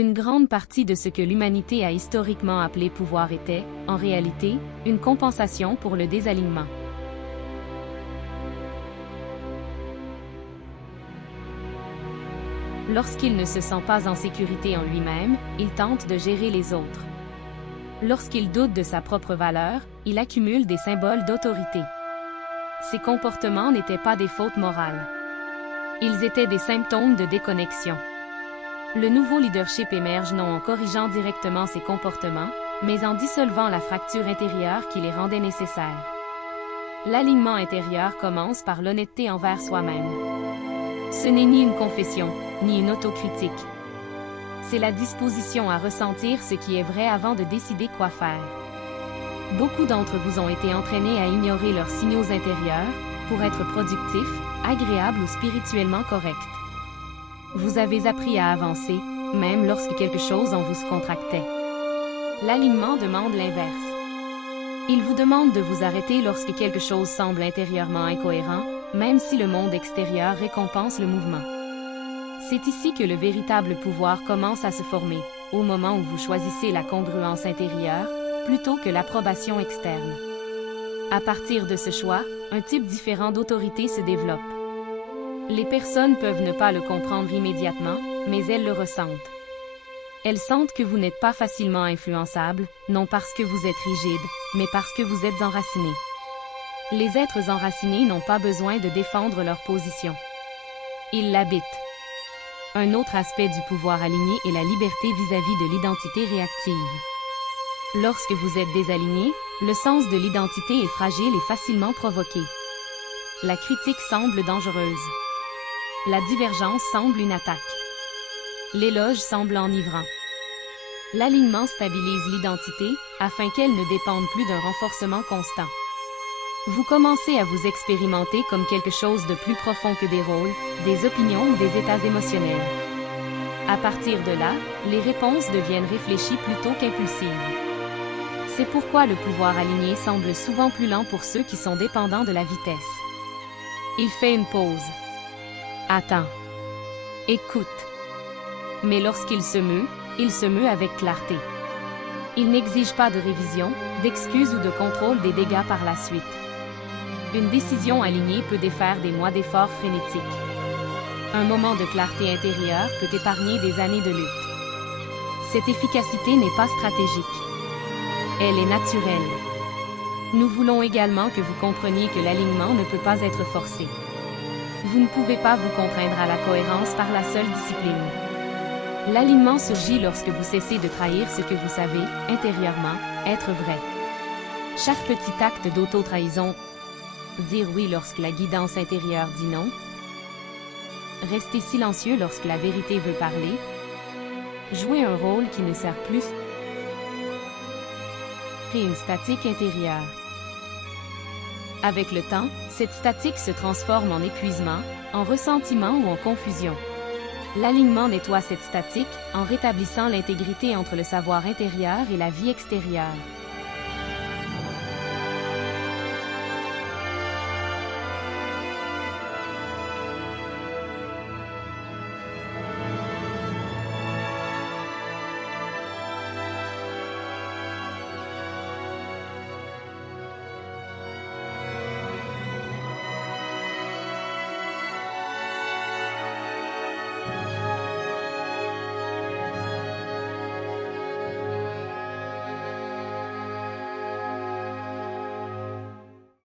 Une grande partie de ce que l'humanité a historiquement appelé pouvoir était, en réalité, une compensation pour le désalignement. Lorsqu'il ne se sent pas en sécurité en lui-même, il tente de gérer les autres. Lorsqu'il doute de sa propre valeur, il accumule des symboles d'autorité. Ces comportements n'étaient pas des fautes morales. Ils étaient des symptômes de déconnexion. Le nouveau leadership émerge non en corrigeant directement ces comportements, mais en dissolvant la fracture intérieure qui les rendait nécessaires. L'alignement intérieur commence par l'honnêteté envers soi-même. Ce n'est ni une confession, ni une autocritique. C'est la disposition à ressentir ce qui est vrai avant de décider quoi faire. Beaucoup d'entre vous ont été entraînés à ignorer leurs signaux intérieurs pour être productifs, agréables ou spirituellement corrects. Vous avez appris à avancer, même lorsque quelque chose en vous se contractait. L'alignement demande l'inverse. Il vous demande de vous arrêter lorsque quelque chose semble intérieurement incohérent, même si le monde extérieur récompense le mouvement. C'est ici que le véritable pouvoir commence à se former, au moment où vous choisissez la congruence intérieure, plutôt que l'approbation externe. À partir de ce choix, un type différent d'autorité se développe. Les personnes peuvent ne pas le comprendre immédiatement, mais elles le ressentent. Elles sentent que vous n'êtes pas facilement influençable, non parce que vous êtes rigide, mais parce que vous êtes enraciné. Les êtres enracinés n'ont pas besoin de défendre leur position. Ils l'habitent. Un autre aspect du pouvoir aligné est la liberté vis-à-vis de l'identité réactive. Lorsque vous êtes désaligné, le sens de l'identité est fragile et facilement provoqué. La critique semble dangereuse. La divergence semble une attaque. L'éloge semble enivrant. L'alignement stabilise l'identité, afin qu'elle ne dépende plus d'un renforcement constant. Vous commencez à vous expérimenter comme quelque chose de plus profond que des rôles, des opinions ou des états émotionnels. À partir de là, les réponses deviennent réfléchies plutôt qu'impulsives. C'est pourquoi le pouvoir aligné semble souvent plus lent pour ceux qui sont dépendants de la vitesse. Il fait une pause. Attends. Écoute. Mais lorsqu'il se meut avec clarté. Il n'exige pas de révision, d'excuses ou de contrôle des dégâts par la suite. Une décision alignée peut défaire des mois d'efforts frénétiques. Un moment de clarté intérieure peut épargner des années de lutte. Cette efficacité n'est pas stratégique. Elle est naturelle. Nous voulons également que vous compreniez que l'alignement ne peut pas être forcé. Vous ne pouvez pas vous contraindre à la cohérence par la seule discipline. L'alignement surgit lorsque vous cessez de trahir ce que vous savez, intérieurement, être vrai. Chaque petit acte d'auto-trahison, dire oui lorsque la guidance intérieure dit non, rester silencieux lorsque la vérité veut parler, jouer un rôle qui ne sert plus, crée une statique intérieure. Avec le temps, cette statique se transforme en épuisement, en ressentiment ou en confusion. L'alignement nettoie cette statique en rétablissant l'intégrité entre le savoir intérieur et la vie extérieure.